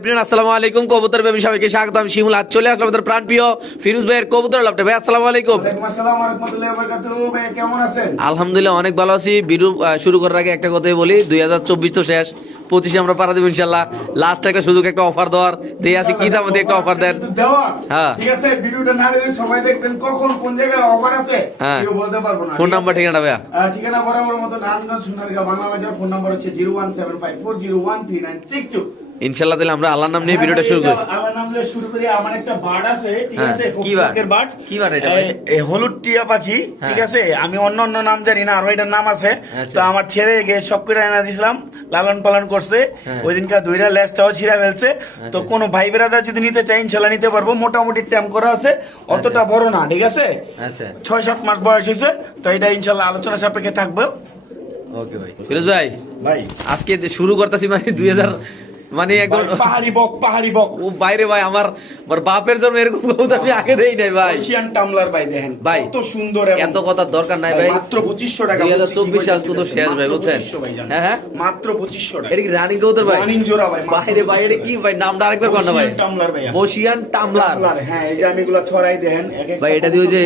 আসসালামু আলাইকুম। কবুতর সবাইকে শিমুল। আজ চলে আসলাম আমাদের প্রাণ প্রিয় ফিরোজ ভাইয়ের কবুতর লাভটা ভাই আসসালামু আলাইকুম। আলহামদুলিল্লাহ অনেক ভালো আছি। শুরু করার আগে একটা কথাই বলি। দুই হাজার চব্বিশ তো শেষ। পঁচিশে আমরা পারা দেবো ইনশাল্লাহ লাস্ট একটা সুযোগ একটা অফার দেওয়ার। দিয়ে আছে কি দাম একটা অফার দেন। হ্যাঁ। ঠিক আছে ভিডিওটা না সবাই দেখবেন কখন কোন জায়গায় অফার আছে হ্যাঁ। বলতে পারব না। Phone number? ঠিকানা ভাইয়া। ঠিকানা বরাবর মতো নারায়ণগঞ্জ সোনারগাঁ বাংলা বাজার। ফোন নাম্বার হচ্ছে zero one seven five four zero one three nine six two. ইনশাল্লাহ তাহলে আমরা আল্লাহর নাম নিয়ে হ্যাঁ, ভিডিওটা শুরু করি। আমার নাম দিয়ে শুরু করি। আমার একটা বার্ড আছে ঠিক হ্যাঁ, আছে? কি বার্ড? কি বার্ড এটা ভাই? এ- এ হলুদ টিয়া পাখি ঠিক হ্যাঁ। আছে? আমি অন্য অন্য নাম জানি না আরও এটার নাম আছে। আচ্ছা। তো আমার ছেলে গিয়ে সব করে এনে দিছিলাম লালন পালন করছে। ওই দিনকার দুইটা লেজটাও ছিঁড়া ফেলছে। তো আচ্ছা। কোনো ভাই বেড়াদার যদি নিতে চাই ইনশাল্লাহ নিতে পারব। মোটামুটি ট্যাম করা আছে অতটা বড় না ঠিক আছে? আচ্ছা। ছয় সাত মাস বয়স হয়েছে তো এটা ইনশাল্লাহ আলোচনা সাপেক্ষে থাকবে। ওকে ভাই। ফিরোজ ভাই ভাই। আজকে শুরু করতেছি মানে দুই হাজার মানে একদম পাহাড়ি বক পাহাড়ি বক। ও বাইরে ভাই আমার আমার বাপের জন্য এরকম কবুতর আমি আগে দেই নাই ভাই। এশিয়ান টামলার ভাই দেখেন ভাই, কত সুন্দর এত কথার দরকার নাই ভাই, ভাই। মাত্র পঁচিশশো টাকা দুই হাজার বলছি, চব্বিশ কি সাল বলতে তো শেষ ভাই বুঝছেন? 2500 ভাই। হ্যাঁ হ্যাঁ। মাত্র পঁচিশশো টাকা। এটা কি রানিং কবুতর ভাই? রানিং জোড়া ভাই, বাইরে ভাই এটা কি ভাই নামটা আরেকবার কোন না ভাই। টামলার ভাইয়া। বসিয়ান টামলার হ্যাঁ এই যে আমি এগুলা ছড়াই একটা ভাই এটা দিয়ে যে।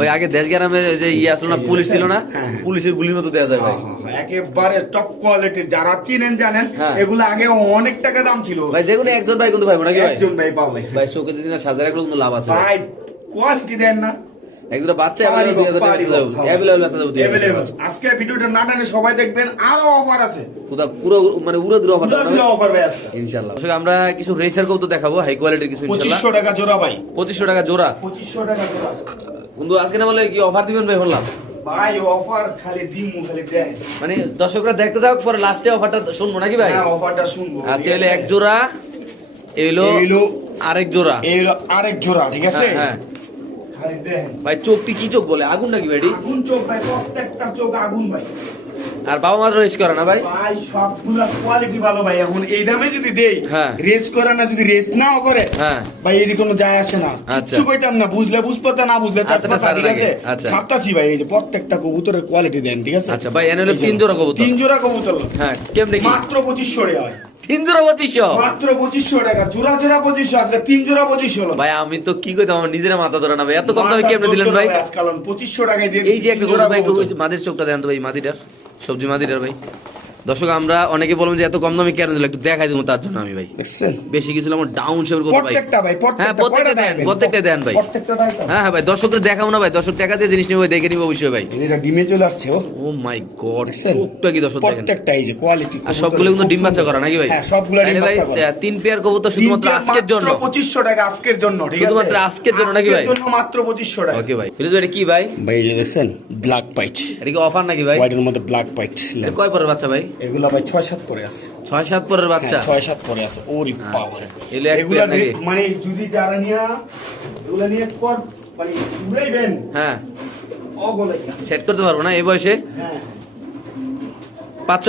ওই আগে দেশ গ্রামে যে ইয়ে আসলো না পুলিশ ছিল না? হ্যাঁ, হ্যাঁ। পুলিশের গুলির মতো দেওয়া যায় ভাই। হ্যাঁ, একেবারে টপ কোয়ালিটির যারা চিনেন জানেন। এগুলো আগে অনেক টাকা দাম ছিল। ভাই যে কোনো একজন ভাই কিন্তু ভাই নাকি ভাই? একজন ভাই পাবে। ভাই শোকে যদি না সাজা রাখলে কিন্তু লাভ আছে। ভাই। কোয়ালিটি দেন না। একজন বাচ্চা আছে আজকে ভিডিওটা না টানে সবাই দেখবেন আরও অফার আছে। পুরো পুরো মানে উড়ো দূর অফার অফার ভাই আজকে। ইনশাআল্লাহ। দর্শক, আমরা কিছু রেসার কবুতর দেখাবো হাই কোয়ালিটির কিছু ইনশাআল্লাহ। পঁচিশশো টাকা জোড়া ভাই। পঁচিশশো টাকা জোড়া। পঁচিশশো টাকা জোড়া। কিন্তু আজকে না বলে কি অফার দিবেন ভাই বললাম? ভাই অফার খালি দিমু খালি দেন। মানে দর্শকরা দেখতে থাক পরে লাস্টে অফারটা শুনব নাকি ভাই? হ্যাঁ অফারটা শুনব আচ্ছা এলে এক জোড়া এলো এলো আরেক জোড়া। এলো আরেক জোড়া ঠিক আছে? হ্যাঁ, হ্যাঁ। ভাই চোখটি কি চোখ বলে? আগুন নাকি ভাই আগুন চোখ ভাই প্রত্যেকটা চোখ আগুন ভাই। আর বাবা মাত্র রেস করে না ভাই? ভাই সবগুলা কোয়ালিটি ভালো ভাই। এখন এই দামে যদি দেই হ্যাঁ। রেস করে না যদি রেস নাও করে হ্যাঁ। ভাই কোনো যায় আসে না। কিছু কইতাম না বুঝলে বুঝপাতা না বুঝলে তার আচ্ছা, ঠিক আছে। আচ্ছা। ছাপতাছি ভাই এই যে প্রত্যেকটা কবুতরের কোয়ালিটি দেন ঠিক আছে? আচ্ছা ভাই এনে হলো তিন জোড়া কবুতর। তিন জোড়া কবুতর। হ্যাঁ কেমনে কি? মাত্র 2500 টাকা ভাই। তিন জোড়া পঁচিশশো। মাত্র পঁচিশশো টাকা। জোড়া জোড়া পঁচিশশো আজকে তিন জোড়া পঁচিশশো ভাই আমি তো কি করতাম আমার নিজের মাথা ধরে না ভাই। এত কম দামে কেমনে দিলেন ভাই? পঁচিশশো টাকায় এই যে একটা ভাই মাদির চোখটা দেন তো ভাই মাদিটার সবজি মাদিটার ভাই। দর্শক আমরা অনেকে বলব যে এত কম দামে কেন দিল? একটু দেখাই দিব তার জন্য আমি ভাই। বেশি কিছু আমার ডাউন শেপের কথা ভাই। প্রত্যেকটা ভাই হ্যাঁ প্রত্যেকটা দেন প্রত্যেকটা দেন ভাই। প্রত্যেকটা হ্যাঁ হ্যাঁ ভাই দর্শকদের দেখাবো না ভাই। দর্শক টাকা দিয়ে জিনিস নিবে দেখে নিবো অবশ্যই ভাই। এটা ডিমে চলে আসছে ও। মাই গড? চোখটা কি দর্শক দেখেন। প্রত্যেকটা এই যে কোয়ালিটি আর সবগুলো কিন্তু ডিম বাচ্চা করা নাকি ভাই? হ্যাঁ সবগুলো ডিম ভাই বাচ্চা করা। তিন পেয়ার কবুতর শুধুমাত্র আজকের জন্য। পঁচিশশো টাকা আজকের জন্য ঠিক আছে? শুধুমাত্র আজকের জন্য নাকি ভাই? জন্য মাত্র পঁচিশশো টাকা। ওকে ভাই। ফিরোজ ভাই কি ভাই? ভাই এই যে দেখছেন ব্ল্যাক পাইট এটা কি অফার নাকি ভাই? হোয়াইটের মধ্যে ব্ল্যাক পাইট এটা কয় পরের বাচ্চা ভাই? এগুলা ভাই ছয় সাত করে আছে। ছয় সাত পরের বাচ্চা? হ্যাঁ, ছয় সাত করে আছে। আচ্ছা। এগুলো মানে যদি যারা নিয়ে এগুলা নিয়ে কর মানে উড়াইবেন হ্যাঁ। সেট করতে পারব না এই বয়সে? হ্যাঁ।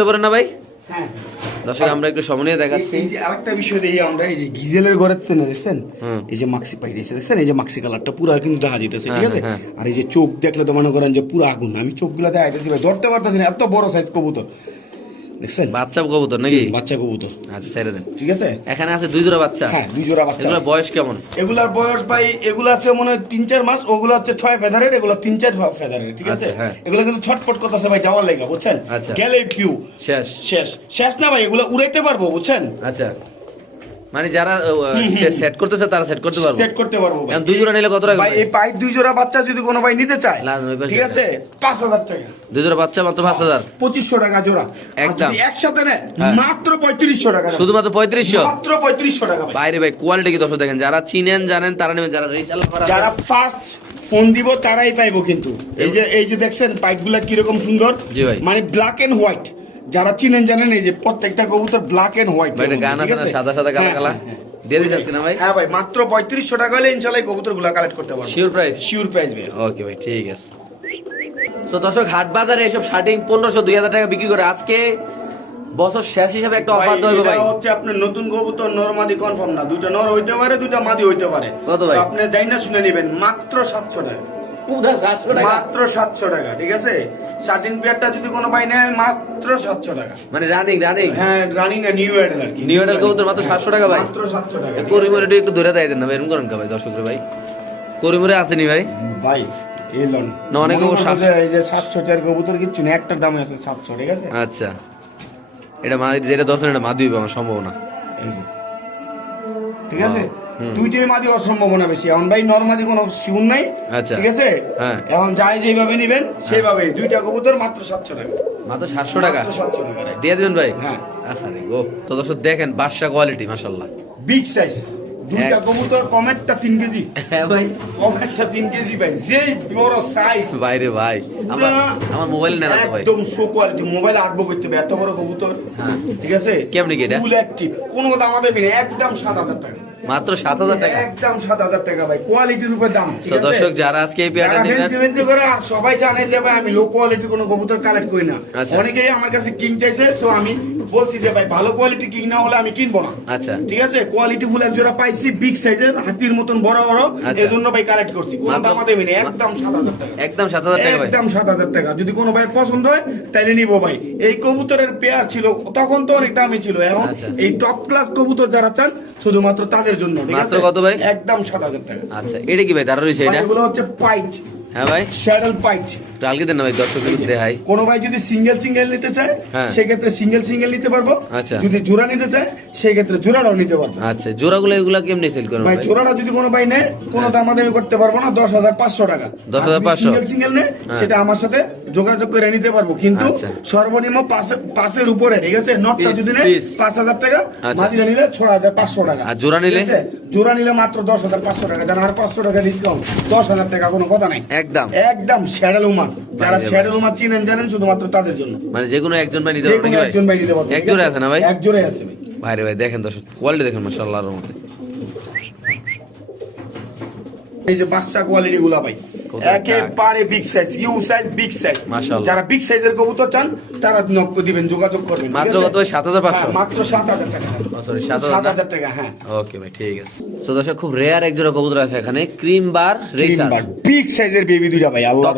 পরের না ভাই? হ্যাঁ। দর্শক আমরা একটু সময় দেখাচ্ছি। এই যে আরেকটা বিষয় দেখি আমরা এই যে গিজেলের ঘরের তেনে দেখছেন? এই যে মাক্সি পাইতেছে দেখছেন? এই যে মাক্সি কালারটা পুরো কিন্তু দেখা যেতেছে ঠিক আছে। আর এই যে চোখ দেখলে তো মনে করেন যে পুরো আগুন। আমি চোখগুলাতে আইতেছি ভাই ধরতে পারতেছি না এত বড় সাইজ কবুতর। দেখছেন? বাচ্চা কবুতর নাকি? বাচ্চা কবুতর। আচ্ছা ছেড়ে দেন। ঠিক আছে? এখানে আছে দুই জোড়া বাচ্চা। হ্যাঁ দুই জোড়া বাচ্চা। এগুলোর বয়স কেমন? এগুলার বয়স ভাই এগুলো আছে মনে হয় তিন চার মাস ওগুলো হচ্ছে ছয় ফেদারের এগুলো তিন চার ফেদারের ঠিক আছে? আচ্ছা, হ্যাঁ। এগুলো কিন্তু ছটপট করতেছে ভাই যাওয়ার লেগে বুঝছেন? আচ্ছা। গেলে পিউ শেষ। শেষ। শেষ না ভাই এগুলো উড়াইতে পারব বুঝছেন? আচ্ছা। মানে যারা সেট করতেছে তারা সেট করতে পারব। সেট করতে পারব ভাই। এখন দুই জোড়া নিলে কত টাকা ভাই এই পাইপ দুই জোড়া বাচ্চা যদি কোনো ভাই নিতে চায় ঠিক আছে? পাঁচ হাজার টাকা। দুই জোড়া বাচ্চা মাত্র পাঁচ হাজার। পঁচিশশো টাকা জোড়া। একদম। একসাথে নেয় হ্যাঁ। মাত্র পঁয়ত্রিশশো টাকা দাম। শুধুমাত্র পঁয়ত্রিশশো? মাত্র পঁয়ত্রিশশো টাকা ভাই। বাইরে ভাই কোয়ালিটি কি দর্শক দেখেন? যারা চিনেন জানেন তারা নেবেন। যারা রিসাল যারা ফার্স্ট ফোন দিব তারাই পাইবো কিন্তু। এই যে এই যে দেখছেন পাইপগুলা কীরকম সুন্দর? জি ভাই। মানে ব্ল্যাক এন্ড হোয়াইট যারা চিনেন জানেন এই যে প্রত্যেকটা কবুতর ব্ল্যাক এন্ড হোয়াইট এটা সাদা সাদা কালা কালা। দিয়ে দিচ্ছি না ভাই? হ্যাঁ ভাই মাত্র পঁয়ত্রিশশো টাকা হলে ইনশাল্লাহ কবুতরগুলা কালেক্ট করতে পারব। শিওর প্রাইস শিওর প্রাইস ভাই ওকে ভাই ঠিক আছে। তো দর্শক হাট বাজারে এসব শার্টিং পনেরোশো দুই হাজার টাকা বিক্রি করে আজকে বছর শেষ হিসাবে একটা অফার দেবো এটা ভাই। হচ্ছে আপনার নতুন কবুতর নর মাদি কনফার্ম না। দুইটা নর হইতে পারে দুইটা মাদি হইতে পারে। কত ভাই? আপনি যাই না শুনে নেবেন মাত্র সাতশো টাকা। সাতশো টাকা। মাত্র সাতশো টাকা ঠিক আছে? স্বাধীন পেয়ারটা যদি কোনো ভাই নেয় মাত্র সাতশো টাকা। মানে রানিং রানিং হ্যাঁ রানিং না নিউ এডেল আর কি। New Adel কবুতর মাত্র 700 টাকা ভাই? মাত্র সাতশো টাকা করিমুরে একটু ধরে দেয় দেন না ভাই এরকম করেন ভাই দর্শকরে ভাই। করিমুরে আসেনি ভাই? ভাই এলন না, অনেক এই যে সাতশো চার কবুতর কিচ্ছু না একটার দামে আছে সাতশো ঠিক আছে? আচ্ছা। এটা যেটা দশ এটা মাদি আমার সম্ভাবনা। ঠিক আছে? হুম। দুইটাই মাদি অসম্ভাবনা বেশি। এখন ভাই নর্মাদি কোনো শিউন নাই আচ্ছা। ঠিক আছে? হ্যাঁ। এখন যাই যেভাবে নিবেন সেইভাবে দুইটা কবুতর মাত্র সাতশো টাকা। মাত্র সাতশো টাকা? সাতশো টাকা দিয়ে দিবেন ভাই? হ্যাঁ। গো। তো দর্শক দেখেন বাদশা কোয়ালিটি মাশাল্লাহ বিগ সাইজ দুইটা কবুতর কমেটটা তিন কেজি। হ্যাঁ ভাই। কমেটটা তিন কেজি ভাই। যেই বড় সাইজ বাইরে ভাই। আমার মোবাইল নেন ভাই। একদম শো কোয়ালিটি মোবাইল আটবো করতে হবে এত বড় কবুতর। হ্যাঁ। ঠিক আছে? কেমনি কি এটা? ফুল অ্যাক্টিভ কোনো আমাদের একদম সাত হাজার টাকা। মাত্র সাত হাজার টাকা। একদম সাত হাজার টাকা ভাই কোয়ালিটির উপর দাম? দর্শক যারা আজকে এই পেয়ারটা নেবেন করে সবাই জানে যে ভাই আমি লো কোয়ালিটির কোনো কবুতর কালেক্ট করি না। আচ্ছা। অনেকেই আমার কাছে কিং চাইছে তো আমি বলছি যে ভাই ভালো কোয়ালিটি কিং না হলে আমি কিনবো না। আচ্ছা। ঠিক আছে? কোয়ালিটি ফুল এক জোড়া পাইছি বিগ সাইজের হাতির মতন বড় বড় আচ্ছা। এই জন্য ভাই কালেক্ট করছি। কোনো দাম দেবেন একদম সাত হাজার টাকা। একদম সাত হাজার টাকা একদম সাত হাজার টাকা। যদি কোনো ভাইয়ের পছন্দ হয় তাহলে নিবো ভাই। এই কবুতরের পেয়ার ছিল তখন তো অনেক দামি ছিল। এখন আচ্ছা। এই টপ ক্লাস কবুতর যারা চান শুধুমাত্র তাদের জন্য মাত্র? কত ভাই? একদম সাত হাজার টাকা আচ্ছা এটা কি ভাই তারা রয়েছে এটা এগুলো হচ্ছে পাইট হ্যাঁ ভাই। শ্যাডল পাইট দেন না ভাই দর্শক দেখাই কোনো ভাই যদি সিঙ্গেল সিঙ্গেল নিতে চায় হ্যাঁ। সেক্ষেত্রে সিঙ্গেল সিঙ্গেল নিতে পারব। আচ্ছা। যদি জোড়া নিতে চায় সেক্ষেত্রে জোড়াটাও নিতে পারব। আচ্ছা জোড়াগুলো এগুলা কেমনি সেল করেন ভাই জোড়াটা যদি কোনো ভাই নেয় কোনো দামাদামি করতে পারব না দশ হাজার পাঁচশো টাকা। 10,500 সিঙ্গেল সিঙ্গেল নেয় হ্যাঁ। সেটা আমার সাথে যোগাযোগ করে নিতে পারব। কিন্তু আচ্ছা। সর্বনিম্ন পাঁচে- পাঁচের উপরে ঠিক আছে? নটটা যদি নেয় পাঁচ হাজার টাকা আচ্ছা। মাদিরা নিলে ছ হাজার পাঁচশো টাকা। আর জোড়া নিলে? জোড়া নিলে মাত্র দশ হাজার পাঁচশো টাকা আর পাঁচশো টাকা ডিসকাউন্ট দশ হাজার টাকা কোনো কথা নাই। একদম। একদম শ্যাডেল উমান যারা শ্যাডেল উমা চিনেন জানেন শুধুমাত্র তাদের জন্য। মানে যে কোনো একজন ভাই নিতে পারবে ভাই? একজন ভাই নিতে পারবে এক আছে না ভাই? এক আছে ভাই। ভাই রে ভাই দেখেন দর্শক কোয়ালিটি দেখেন মাশাআল্লাহর মধ্যে এই যে বাচ্চা কোয়ালিটি গুলা ভাই। একেবারে big size you size big size যারা বিগ সাইজের কবুতর চান তারা নক দিবেন যোগাযোগ করবেন মাত্র? কত ভাই? 7,500? হ্যাঁ, মাত্র সাত হাজার টাকা। সরি সাত সাত হাজার হাজার টাকা হ্যাঁ। ওকে ভাই ঠিক আছে। তো দর্শক খুব রেয়ার এক জোড়া কবুতর আছে এখানে ক্রিম বার রেসার বিগ সাইজের বেবি দুইটা ভাই আল্লাহ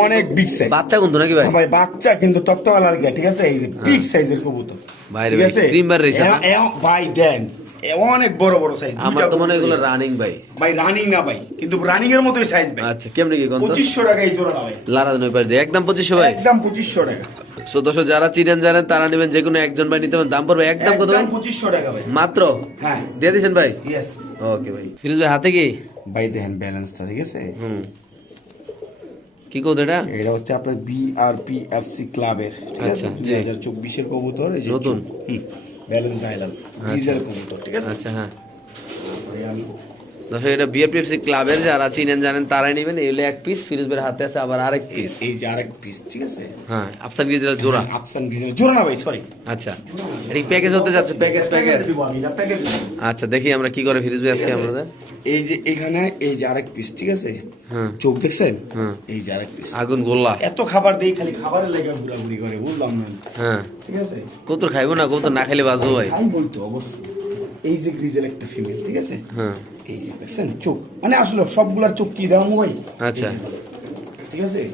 অনেক বিগ সাইজ বাচ্চা কিন্তু নাকি ভাই? ভাই বাচ্চা কিন্তু তক্তকা লাল ঠিক আছে? এই যে বিগ সাইজের কবুতর ভাই ঠিক আছে? না? এ- এ- ভাই দেন। অনেক বড় বড় সাইজ আমার তো মনে হয় এগুলো রানিং ভাই। ভাই রানিং না ভাই কিন্তু রানিং এর মতোই সাইজ ভাই। আচ্ছা কেমনি কি কোন তো? পঁচিশশো টাকা এই জোড়াটা ভাই। লারা নই পার একদম পঁচিশশো ভাই? একদম পঁচিশশো টাকা। সো দর্শক যারা চিনেন জানেন তারা নেবেন যে কোনো একজন ভাই নিতে পারেন। দাম পড়বে একদম কত ভাই? একদম পঁচিশশো টাকা ভাই। মাত্র? হ্যাঁ। দিয়ে দিয়েছেন ভাই? ইয়েস ওকে ভাই। ফিরোজ ভাই হাতে কি? ভাই দেখেন ব্যালেন্সটা ঠিক আছে? হুম। কি কৌত এটা? এটা হচ্ছে আপনার বিআরপি এফসি ক্লাবের আচ্ছা, দুই জি। হাজার চব্বিশের কবুতর এই যে নতুন? হুম, ব্যালেন্স ডায়লাল ডিজেল কবুতর ঠিক আছে? আচ্ছা হ্যাঁ। দর্শক এটা বিএফপিএফসি ক্লাবের যারা চিনেন জানেন তারাই নেবেন। এগুলো এক পিস হাতে আছে আবার আরেক পিস এই যে আরেক পিস ঠিক আছে? হ্যাঁ আফসান গিজের জোড়া। আফসান ডিজাইন জোড়া না ভাই সরি আচ্ছা এটা প্যাকেজ হতে যাচ্ছে? প্যাকেজ প্যাকেজ আচ্ছা দেখি আমরা কি করে ফিরোজ ভাই আজকে আমাদের। এই যে এখানে এই যে আরেক পিস ঠিক আছে? হ্যাঁ। চোখ দেখছেন? হুম। এই যে আরেক পিস আগুন গোল্লা। এত খাবার দেই খালি খাবারের লেগে ঘুরাঘুরি করে বুঝলাম না। হ্যাঁ। ঠিক আছে? কৌতর খাইবো না কৌতর না খাইলে বাজবো ভাই। খাই বলতো অবশ্যই। এই যে গ্রিজেল একটা ফিমেল ঠিক আছে? হ্যাঁ। এই যে দেখছেন চোখ। মানে আসলে সবগুলার চোখ কি আচ্ছা। ঠিক আছে?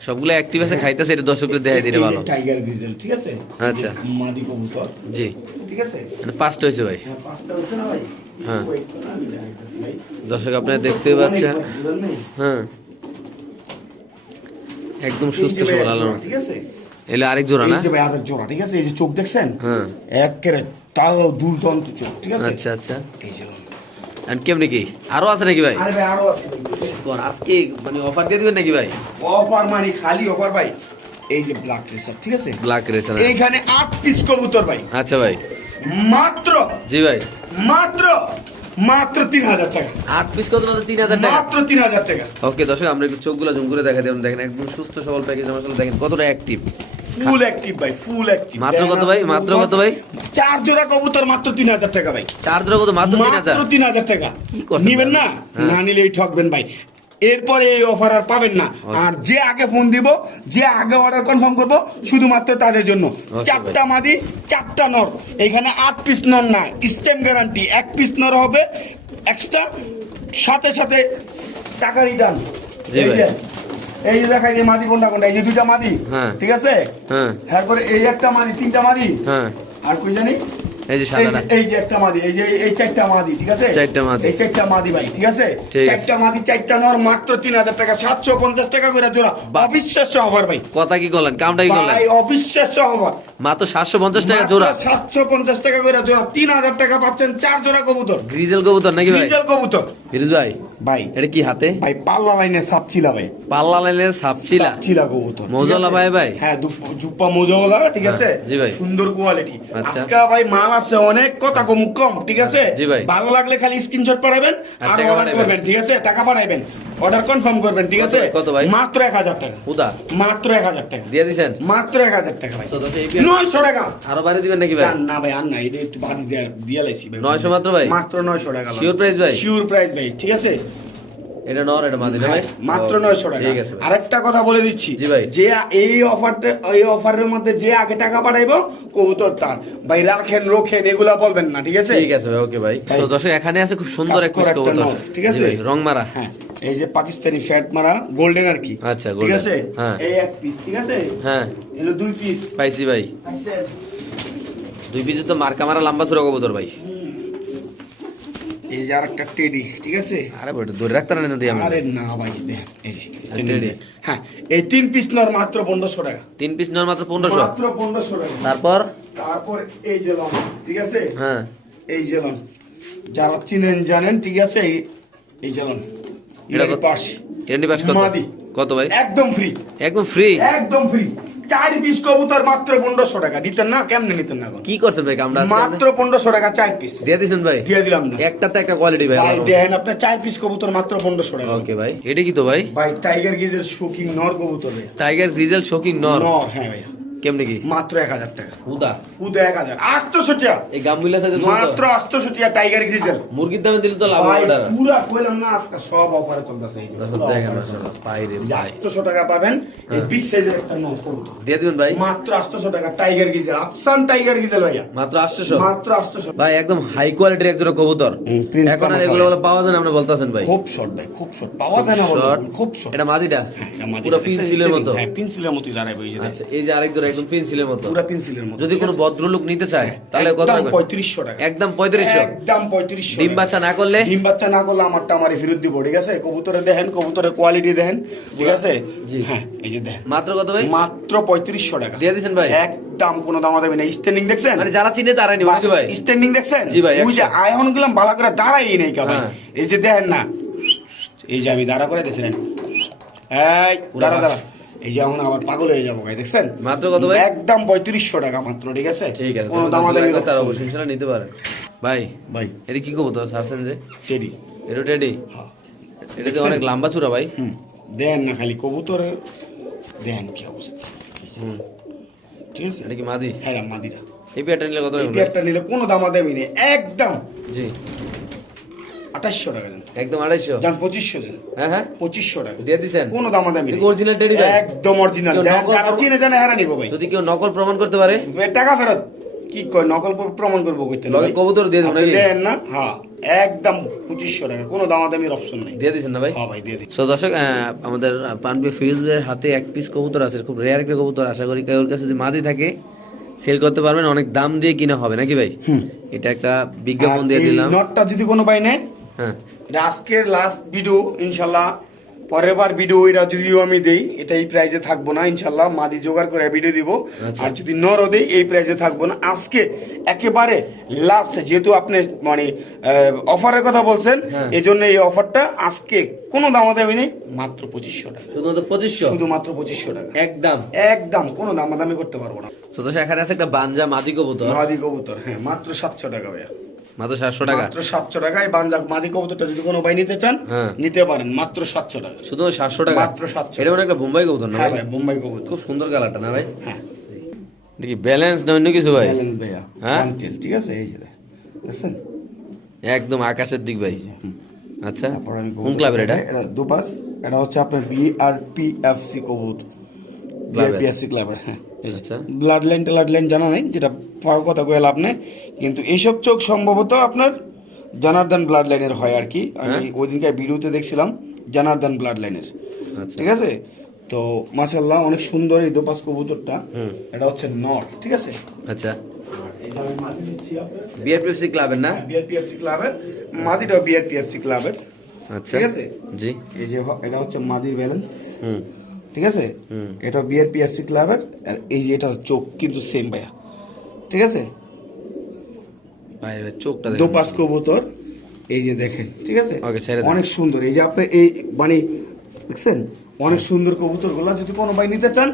সবগুলো অ্যাক্টিভ আছে খাইতেছে এটা দর্শকদের দেখাই দিলে ভালো। টাইগার গ্রিজেল ঠিক আছে? আচ্ছা। মাদি কবুতর। জি। ঠিক আছে? মানে পাঁচটা হয়েছে ভাই। হ্যাঁ পাঁচটা হচ্ছে না ভাই? হ্যাঁ। দর্শক আপনারা দেখতে পাচ্ছেন? হ্যাঁ। একদম সুস্থ সবল আলো ঠিক আছে? এলে আরেক জোড়া না? এই যে ভাই আরেক জোড়া ঠিক আছে? এই যে চোখ দেখছেন? হ্যাঁ। একেবারে তাও দুর্দান্ত চোখ ঠিক আছে? আচ্ছা আচ্ছা। এই আর কেমনি কি? আরও আছে নাকি ভাই? আরে ভাই আরও আছে ভাই। আজকে মানে অফার দিয়ে দিবেন নাকি ভাই? অফার মানে খালি অফার ভাই। এই যে ব্ল্যাক রেসার ঠিক আছে? ব্ল্যাক রেসার এইখানে আট পিস কবুতর ভাই। আচ্ছা ভাই। মাত্র জি ভাই। মাত্র মাত্র তিন হাজার টাকা। আট পিস কত মাত্র? তিন হাজার টাকা। মাত্র তিন হাজার টাকা। ওকে দর্শক আমরা একটু চোখগুলো জুম করে দেখা দেবেন দেখেন একদম সুস্থ সবল প্যাকেজ আমার সাথে দেখেন কতটা অ্যাক্টিভ ফুল অ্যাক্টিভ ভাই ফুল অ্যাক্টিভ মাত্র কত ভাই? মাত্র কত ভাই? চার জোড়া কবুতর মাত্র তিন হাজার টাকা ভাই। চার জোড়া কত মাত্র তিন হাজার। মাত্র তিন হাজার টাকা। নিবেন না? হ্যাঁ। না নিলেই ঠকবেন ভাই। এরপরে এই অফার আর পাবেন না। আর যে আগে ফোন দিব যে আগে অর্ডার কনফার্ম করব শুধুমাত্র তাদের জন্য। চারটা মাদি চারটা নর। এখানে আট পিস নর না স্টেম গ্যারান্টি এক পিস নর হবে এক্সট্রা সাথে সাথে টাকা রিটার্ন এই। যে এই দেখাই যে মাদি কোনটা কোনটা এই যে দুইটা মাদি। হ্যাঁ। ঠিক আছে? হ্যাঁ। তারপরে এই একটা মাদি তিনটা মাদি। হ্যাঁ। আর কই জানি? এই যে সাদাটা। এই যে একটা মাদি এই যে এই চারটা মাদি ঠিক আছে? চারটা মাদি। এই চারটা মাদি ভাই ঠিক আছে? চারটা মাদি চারটা নর মাত্র তিন হাজার টাকা সাতশো পঞ্চাশ টাকা করে জোড়া। অবিশ্বাস্য অফার ভাই। কথা কি বলেন কামটা কি করলেন? ভাই অবিশ্বাস্য অফার। মাত্র সাতশো পঞ্চাশ টাকা জোড়া। সাতশো পঞ্চাশ টাকা করে জোড়া। তিন হাজার টাকা পাচ্ছেন চার জোড়া কবুতর। গ্রিজেল কবুতর নাকি ভাই? ডিজেল কবুতর। ফিরোজ ভাই ভাই। এটা কি হাতে? ভাই পাল্লা লাইনে সাপচিলা ভাই। পাল্লা লাইনের সাপচিলা চিলা কবুতর আছে? ভাই ভাই? হ্যাঁ জুপ্পা মোজাওয়ালা ঠিক আছে? হ্যাঁ, জি ভাই। সুন্দর কোয়ালিটি আচ্ছা। আজকে ভাই মাল আছে অনেক কথা কম কম ঠিক আছে? জি ভাই। ভালো লাগলে খালি স্ক্রিনশট পাঠাবেন আর আর অর্ডার করবেন ঠিক আছে? টাকা পাঠাবেন। অর্ডার কনফার্ম করবেন ঠিক আছে? কত ভাই? মাত্র এক হাজার টাকা। উদা মাত্র এক হাজার টাকা। দিয়ে দিছেন? মাত্র এক হাজার টাকা ভাই। So, দশ এই পেয়ার- নয়শো টাকা। আরও বাড়ি দিবেন নাকি ভাই? না ভাই আর না এটা একটু বাড়ি দিয়ে দিয়ে লাইছি ভাই। 900 মাত্র ভাই? মাত্র নয়শো টাকা Sure price ভাই? শিওর প্রাইস ভাই। ঠিক আছে? এটা নর এটা মাদি ভাই মাত্র ও, নয়শো টাকা। ঠিক আছে আরেকটা কথা বলে দিচ্ছি। জি ভাই। যে এই অফারটা এই অফারের মধ্যে যে আগে টাকা পাঠাইবো কবুতর তার। ভাই রাখেন রোখেন এগুলা বলবেন না ঠিক আছে? ঠিক আছে ভাই ওকে ভাই। তো দর্শক এখানে আছে খুব সুন্দর এক পিস কবুতর। ঠিক আছে? রং মারা। হ্যাঁ এই যে পাকিস্তানি ফ্যাট মারা গোল্ডেন আর কি আচ্ছা, ঠিক আছে? হ্যাঁ। এই এক পিস ঠিক আছে? হ্যাঁ। এলো দুই পিস পাইছি ভাই। দুই পিসে তো মার্কা মারা লম্বা সুরা কবুতর ভাই। এই যে আরেকটা টেডি ঠিক আছে? আরে বড় দূরে রাখতে না দিই আমি আরে না ভাই এই টেডি। হ্যাঁ এই তিন পিস নর মাত্র পনেরোশো টাকা। তিন পিস নর মাত্র পনেরোশো। মাত্র পনেরোশো টাকা। তারপর? তারপর এই যে লং ঠিক আছে? হ্যাঁ। এই যে যারা চিনেন জানেন ঠিক আছে? এই যে লন এটা? পাশ এমনি পাস। কত? কত ভাই? একদম ফ্রি একদম ফ্রি একদম ফ্রি চার পিস কবুতর মাত্র পনেরোশো টাকা। দিতেন না? কেমনে নিতেন না কি করছেন ভাই আমরা মাত্র পনেরোশো টাকা চার পিস দিয়ে দিছেন ভাই? দিয়ে দিলাম না একটাতে একটা কোয়ালিটি ভাই দেখেন আপনার চার পিস কবুতর মাত্র পনেরোশো টাকা। ওকে ভাই এটা কি তো ভাই? ভাই টাইগার গ্রিজেল শোকিং নর কবুতর। টাইগার গ্রিজেল শোকিং নর হ্যাঁ ভাই। কেমনে কি? মাত্র এক হাজার টাকা। উদা উদে এক হাজার। আটশোশো টাকা এই গামবিলা সাথে মাত্র আটশোশো টাকা টাইগার গ্রিজেল। মুরগির দামে দিলে তো লাভ হবে পুরা কইলাম না আজকে সব অফারে চলতেছে এই যে, দর্শক পুরা দেখেন মাশাআল্লাহ পাই রে চলতেছে। ভাই। 800 টাকা পাবেন এই বিগ সাইজের একটা নট দিয়ে দিবেন ভাই? মাত্র 800 টাকা টাইগার গিজেল আফসান টাইগার গিজেল ভাইয়া। মাত্র 800 মাত্র 800 ভাই একদম হাই কোয়ালিটির এক কবুতর। এখন আর এগুলো বলে পাওয়া যায় না আপনি বলতাছেন ভাই। খুব শর্ট ভাই খুব শর্ট পাওয়া যায় না খুব শর্ট এটা মাদিটা? পুরো পেন্সিলের মতো। হ্যাঁ পেন্সিলের মতোই দাঁড়ায় আচ্ছা এই যে আরেক জোড়া একদম পেন্সিলের মতো। পুরা পেন্সিলের মতো যদি কোনো ভদ্রলোক নিতে চায় তাহলে কত রাখবেন? 3500 টাকা। একদম 3500 একদম 3500 ডিম বাচ্চা না করলে? ডিম বাচ্চা না করলে আমারটা আমারই ফেরত দিব ঠিক আছে? কবুতরে দেখেন কবুতরের কোয়ালিটি দেখেন ঠিক আছে? জি। হ্যাঁ এই যে দেখেন। মাত্র কত ভাই? মাত্র পঁয়ত্রিশশো টাকা। দিয়ে দিছেন ভাই? একদম কোনো দাম দেবে না স্ট্যান্ডিং দেখছেন? মানে যারা চিনে তারাই নিবে নাকি ভাই? স্ট্যান্ডিং দেখছেন? জি ভাই, ওই যে আয়ন গুলাম ভালো করে দাঁড়াই নেই কা ভাই? হ্যাঁ। এই যে দেখেন না। এই যে আমি দাঁড়া করে দেখছিলেন এই দাঁড়া দাঁড়া। এই যে এখন আবার পাগল হয়ে যাব ভাই দেখছেন? মাত্র কত ভাই? একদম পঁয়ত্রিশশো টাকা মাত্র ঠিক আছে? ঠিক আছে কোনো দাম লাগলে তারা অবশ্যই ইনশাআল্লাহ নিতে পারেন। ভাই ভাই। এটা কি কবুতর? ছাড়ছেন যে? টেডি। এটা টেডি? হ্যাঁ। এটা তো অনেক লম্বা চূড়া ভাই? দেন না খালি কবুতরের দেন কি অবস্থা। ঠিক আছে? এটা কি মাদি? হ্যাঁ মাদিরা। এই পেয়ারটা নিলে কত এই পেয়ারটা নিলে কোনো দাম দেবে নেই একদম। জি। আঠাশশো টাকা জান একদম আড়াইশো যান পঁচিশশো জান হ্যাঁ হ্যাঁ। পঁচিশশো টাকা। দিয়ে দিছেন? কোনো দাম দামি এটা original ভাই? একদম অরিজিনাল যারা চিনে জানে হারা নিবো ভাই। যদি কেউ নকল প্রমাণ করতে পারে? টাকা ফেরত। কি কয় নকল প্রমাণ করব কইতে লগে কবুতর দিয়ে দেবো নাকি? দেন না? হ্যাঁ একদম পঁচিশশো টাকা। কোনো দামাদামির অপশন নেই। দিয়ে দিছেন না ভাই? হ্যাঁ ভাই দিয়ে দিই সো দর্শক আমাদের পানপি ফিউজের হাতে এক পিস কবুতর আছে। খুব রেয়ার একটা কবুতর। আশা করি কেউর কাছে যদি মাদি থাকে সেল করতে পারবেন। অনেক দাম দিয়ে কিনা হবে নাকি ভাই? এটা একটা বিজ্ঞাপন দিয়ে দিলাম। নটটা যদি কোনো ভাই নেয় হ্যাঁ। এটা আজকের লাস্ট ভিডিও ইনশাল্লাহ। পরের বার ভিডিও এটা যদিও আমি দেই এটা এই প্রাইজে থাকব না ইনশাল্লাহ। মাদি জোগাড় করে ভিডিও দিব। আচ্ছা। আর যদি নরও দেই এই প্রাইজে থাকব না। আজকে একেবারে লাস্ট যেহেতু আপনি মানে অফারের কথা বলছেন হ্যাঁ। এই জন্য এই অফারটা আজকে কোনো দামাদামি নেই মাত্র পঁচিশশো টাকা। শুধুমাত্র পঁচিশশো? শুধুমাত্র পঁচিশশো টাকা। একদম? একদম কোনো দামাদামি করতে পারব না। তো এখানে আছে একটা বাঞ্জা মাদি কবুতর। মাদি কবুতর হ্যাঁ মাত্র সাতশো টাকা ভাইয়া। মাত্র সাতশো টাকা। মাত্র সাতশো টাকায় বাঞ্জা মাদি কবুতরটা যদি কোনো ভাই নিতে চান হ্যাঁ। নিতে পারেন মাত্র সাতশো টাকা। শুধু সাতশো টাকা? মাত্র 700 এটা মানে একটা বোম্বাই কবুতর না হ্যাঁ ভাই? বোম্বাই কবুতর। খুব সুন্দর কালারটা না ভাই? হ্যাঁ। দেখি ব্যালেন্স না অন্য কিছু ভাই? ব্যালেন্স ভাইয়া হ্যাঁ? ঠিক আছে? এই যে দেখছেন? একদম আকাশের দিক ভাই। আচ্ছা কোন ক্লাবের এটা? এটা দুপাস এটা হচ্ছে আপনার B R P F C কবুতর। ক্লাবের হ্যাঁ। ব্লাড লাইন টেলাড লাইন জানা নেই যেটা কথা কয়ে লাভ নেই। কিন্তু এইসব চোখ সম্ভবত আপনার জানার্দান ব্লাড লাইনের হয় আর কি। আমি হ্যাঁ? ওই দিনকার ভিডিওতে দেখছিলাম জানার্দান ব্লাড লাইনের। ঠিক আছে? তো মাশাল্লাহ অনেক সুন্দর এই দোপাস কবুতরটা। এটা হচ্ছে নর ঠিক আছে? আচ্ছা। বিআরপিএফসি ক্লাবের না? বিআরপিএফসি ক্লাবের মাদিটাও বিআরপিএফসি ক্লাবের আচ্ছা। ঠিক আছে? জি। এই যে এটা হচ্ছে মাদির ব্যালেন্স হুম। ঠিক আছে। এটা বিআরপিএফসি ক্লাবের আর এই যে এটার চোখ কিন্তু সেম ভাইয়া। ঠিক আছে? চোখটা। দোপাস কবুতর এই যে দেখেন ঠিক আছে? অনেক সুন্দর। এই যে আপনি এই মানে দেখছেন? অনেক সুন্দর কবুতরগুলা যদি কোনো ভাই নিতে চান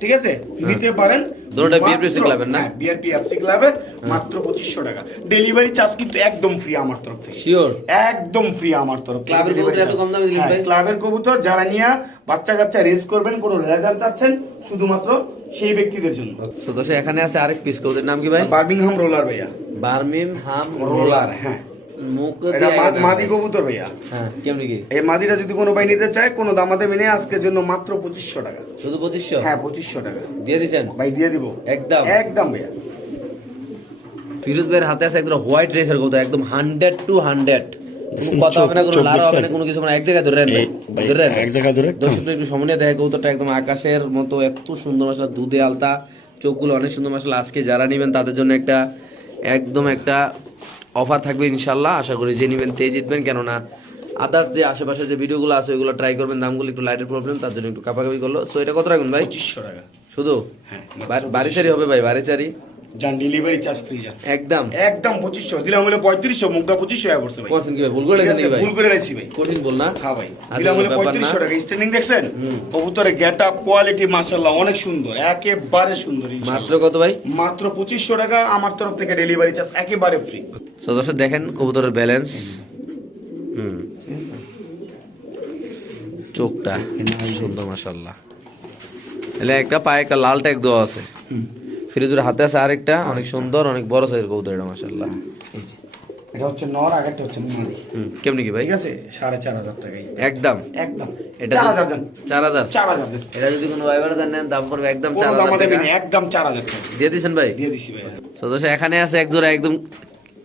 ঠিক আছে? নিতে পারেন। হ্যাঁ। দুটোটা BRPFC ক্লাবের না? হ্যাঁ। বিআরপিএফসি ক্লাবের মাত্র পঁচিশশো টাকা। ডেলিভারি চার্জ কিন্তু একদম ফ্রি আমার তরফ থেকে। শিওর একদম ফ্রি আমার তরফ থেকে ক্লাবের কবুতর এত কম দামে দিলেন হ্যাঁ, ভাই? ক্লাবের কবুতর যারা নিয়ে বাচ্চা কাচ্চা রেস করবেন কোনো রেজাল্ট চাচ্ছেন শুধুমাত্র সেই ব্যক্তিদের জন্য। তো দোষে এখানে আছে আরেক পিস কবুতরের নাম কি ভাই? বার্মিংহাম রোলার ভাইয়া। বার্মিম হাম রোলার রোলার। হ্যাঁ। মুখ এটা দিয়ে মা- একদম। মাদি কবুতর ভাইয়া। হ্যাঁ কেমনি কি? এই মাদিটা যদি কোনো ভাই নিতে চায় কোনো দামাতে মেনে আজকের জন্য মাত্র পঁচিশশো টাকা। শুধু পঁচিশশো? হ্যাঁ পঁচিশশো টাকা। দিয়ে দিছেন ভাই দিয়ে দিব। একদম। একদম ভাইয়া। ফিরোজ ভাইয়ের হাতে আছে একদম হোয়াইট রেসের কবুতর একদম হান্ড্রেড টু হান্ড্রেড কথা হবে না কোনো চোখ হবে না কোনো কিছু মানে এক জায়গায় ধরে ধরেন এক জায়গায় ধরে দর্শকরা একটু সামনে দেখে কবুতরটা একদম আকাশের মতো এত সুন্দর মশলা দুধে আলতা। চোখগুলো অনেক সুন্দর মশলা আজকে যারা নেবেন তাদের জন্য একটা একদম একটা অফার থাকবে ইনশাল্লাহ। আশা করি যে নেবেন তে জিতবেন। কেননা আদার্স যে আশেপাশে যে ভিডিওগুলো আছে ওইগুলো ট্রাই করবেন। দামগুলো একটু লাইটের প্রবলেম তার জন্য একটু কাপাকাপি করল। সো এটা কত রাখবেন ভাই? শুধু? হ্যাঁ বাড়ি- বাড়ি চারি হবে ভাই বাড়ি চারি যান ডেলিভারি চার্জ ফ্রি যান একদম। একদম পঁচিশশো। দিলাম হলে পঁয়ত্রিশশো মুগ্ধা পঁচিশশো টাকা পড়ছে ভাই। কি ভাই? ভুল করে লেখেন ভাই। ভুল করে রাখছি ভাই। কঠিন বল না? হ্যাঁ ভাই। আচ্ছা, দিলাম হলে পঁয়ত্রিশশো টাকা। স্ট্যান্ডিং দেখছেন? কবুতরের গেট আপ কোয়ালিটি মাশাল্লাহ অনেক সুন্দর একেবারে সুন্দর মাত্র কত ভাই? মাত্র পঁচিশশো টাকা আমার তরফ থেকে ডেলিভারি চার্জ একেবারে ফ্রি সদস্য দেখেন কবুতরের ব্যালেন্স হুম। চোখটা সুন্দর মাশাল্লাহ এলে একটা পায়ে একটা লাল ট্যাগ দেওয়া আছে। ফিরোজের হাতে আছে আরেকটা অনেক সুন্দর অনেক বড় সাইজের কবুতর এটা মাসাল্লাহ এটা হচ্ছে নর আগেরটা হচ্ছে মাদি কেমনি কি ভাই? ঠিক আছে একদম। একদম। এটা এটা যদি কোনো ভাইবার নেন দাম পড়বে একদম দাম দিয়ে দিচ্ছেন ভাই? দিয়ে দিছি ভাই। সদস্য এখানে আছে এক জোড়া একদম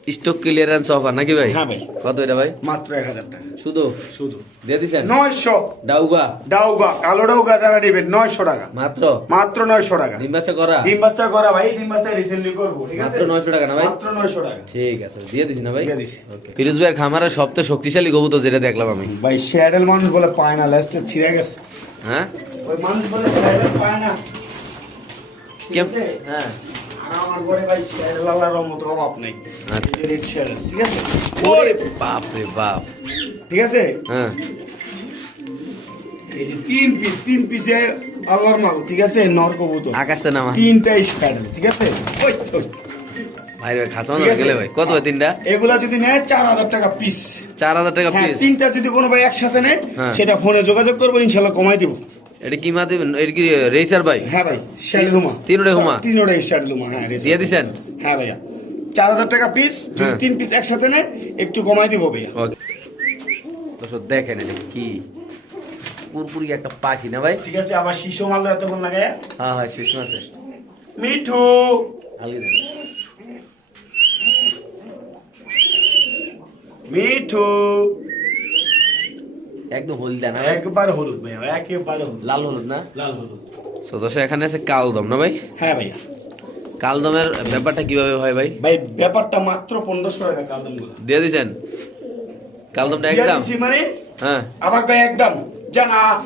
স্টক ক্লিয়ারেন্স অফার নাকি ভাই? হ্যাঁ ভাই। কত এটা ভাই? মাত্র এক হাজার টাকা। শুধু? শুধু। দিয়ে দিচ্ছেন নয়শো। ডাউগা? ডাউগা কালো ডাউগা যারা নেবেন নয়শো টাকা। মাত্র? মাত্র নয়শো টাকা। ডিম বাচ্চা করা? ডিম বাচ্চা করা ভাই ডিম বাচ্চা রিসেন্টলি করব ঠিক আছে? মাত্র 900 টাকা না ভাই? মাত্র নয়শো টাকা। ঠিক আছে দিয়ে দিছি না ভাই? দিয়ে দিছি। ওকে ফিরোজ ভাইয়ের খামারের সবচেয়ে শক্তিশালী কবুতর যেটা দেখলাম আমি। ভাই শ্যাডেল মানুষ বলে পায় না লাস্টে ছিঁড়ে গেছে। হ্যাঁ? ওই মানুষ বলে শ্যাডেল পায় না। ঠিক কেম আছে? হ্যাঁ। আমার ঘরে ভাই শ্যাডেল আল্লাহর মতো অভাব নেই। আচ্ছা। এই যে রেড শ্যাডেল ঠিক আছে? ওরে বাপ রে বাপ। ঠিক আছে? হ্যাঁ। এই যে তিন পিস তিন পিসে আল্লাহর মাল ঠিক আছে? নর কবুতর। আকাশতে নামা। তিনটাই শ্যাডেল ঠিক আছে? ওই ওই। ভাই ভাই খাসা ঠিক গেলে ভাই। কত তিনটা? এগুলা যদি নেয় চার হাজার টাকা পিস চার হাজার টাকা হ্যাঁ পিস তিনটা যদি কোনো ভাই একসাথে নেয় হ্যাঁ। সেটা ফোনে যোগাযোগ করব ইনশাল্লাহ কমাই দিব। এটা কি মা এটা কি রেসার ভাই? হ্যাঁ ভাই শ্যাডেল হুমা হুমা? তিনোটাই শ্যাডেল হুমা হ্যাঁ। দিয়ে দিছেন? হ্যাঁ ভাইয়া। চার হাজার টাকা পিস যদি হ্যাঁ। তিন পিস একসাথে নেয় একটু কমাই দিব ভাইয়া। ওকে দর্শক দেখেন এটা কি পুরপুরি একটা পাখি না ভাই? ঠিক আছে আবার শিশু মারলে এতক্ষণ লাগে। হ্যাঁ হ্যাঁ শেষ আছে। মিঠু! আলগি মিঠু! একদম হলদা না একবার হলুদ ভাইয়া একেবারে হলুদ। লাল হলুদ না? লাল হলুদ। সদস্য এখানে আছে কালদম না ভাই? হ্যাঁ ভাইয়া। কালদমের ব্যাপারটা কীভাবে হয় ভাই? ভাই ব্যাপারটা মাত্র পনেরোশো টাকা কালদমগুলো দিয়ে দিছেন? কালদমটা একদম? মানে? হ্যাঁ। আবার ভাই একদম জানা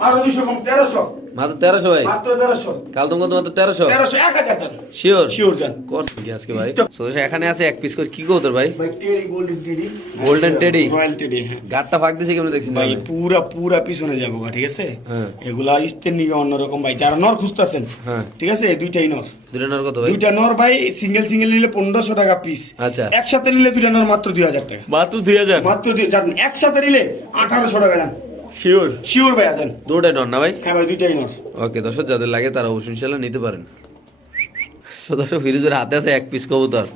কম তেরোশো। মাত্র তেরোশো ভাই? মাত্র তেরোশো। কালদম কত মাত্র তেরোশো। তেরোশো এক হাজার শিওর শিওর যান। করছেন কি আজকে ভাই. এখানে আছে এক পিস করে। কি কৌতর ভাই? ভাই টেডি গোল্ডেন টেডি হ্যাঁ। ফাঁক দিছে কেমন দেখছেন ভাই পুরা পুরা পিছনে যাব ঠিক আছে? হ্যাঁ। এগুলা ইস্তের নিকে অন্যরকম ভাই। যারা নর খুঁজতেছেন হ্যাঁ। ঠিক আছে? দুইটাই নর। দুটো নর কত ভাই? দুইটা নর ভাই সিঙ্গেল সিঙ্গেল নিলে পনেরোশো টাকা পিস আচ্ছা। একসাথে নিলে দুইটা নর মাত্র দুই হাজার টাকা। মাত্র দুই হাজার? মাত্র দুই জান একসাথে নিলে আঠারোশো টাকা যান। শিওর শিওর ভাই আছেন দুটাই না ভাই? হ্যাঁ ভাই দুইটাই ওকে দর্শক যাদের লাগে তারা অবশ্যই ইনশাল্লাহ নিতে পারেন। সো দর্শক ফিরোজের হাতে আছে এক পিস কবুতর।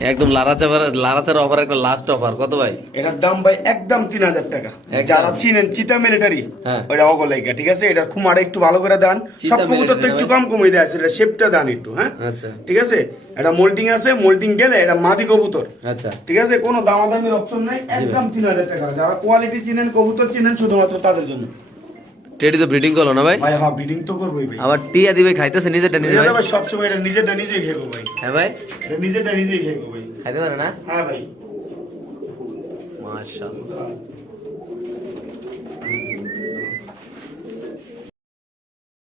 একদম লারাচাবার লারাচার অফার একটা লাস্ট অফার কত ভাই? এটার দাম ভাই একদম তিন হাজার টাকা। যারা চিনেন চিতা মিলিটারি হ্যাঁ। ওটা অগলাইকা ঠিক আছে? খুমাটা একটু ভালো করে দেন। সব কবুতর তো একটু কম কমিয়ে দেয় এটা শেপটা দেন একটু হ্যাঁ? আচ্ছা। ঠিক আছে? এটা মোল্টিং আছে মোল্টিং গেলে এটা মাদি কবুতর। আচ্ছা। ঠিক আছে? কোনো দামাদামির অপশন নাই একদম তিন হাজার টাকা। যারা কোয়ালিটি চিনেন কবুতর চিনেন শুধুমাত্র তাদের জন্য। টেডি তো ব্রিডিং করল না ভাই? ভাই হ্যাঁ ব্রিডিং তো করবই ভাই। আবার টিয়া দিবে খাইতেছে নিজেরটা নিজে ভাই। ভাই সব সবসময় এটা নিজেরটা নিজেই খেয়ে ভাই। হ্যাঁ ভাই। এটা নিজেরটা নিজেই খেয়ে ভাই। খাইতে পারে না? হ্যাঁ ভাই। মাশাআল্লাহ।